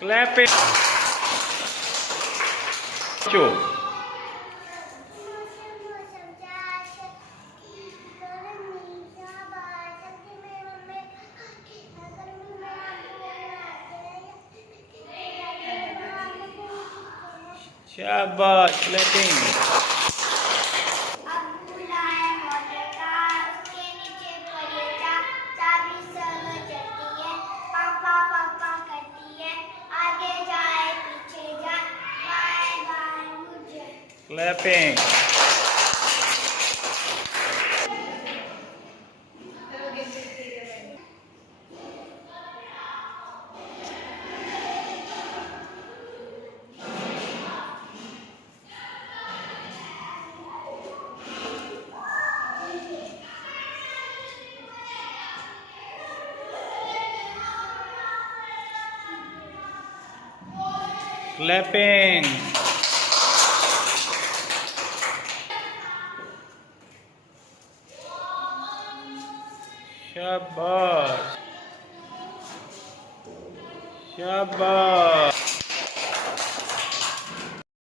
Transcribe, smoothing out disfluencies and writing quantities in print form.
Clapping. Chu. Shabash. Clapping. अब बुलाए मोटर का उसके नीचे पड़ेगा चाबी सब जलती है पापा पापा करती है आगे जाए पीछे जाए बाय बाय मुझे Clapping. Clapping. Shabash. Shabash.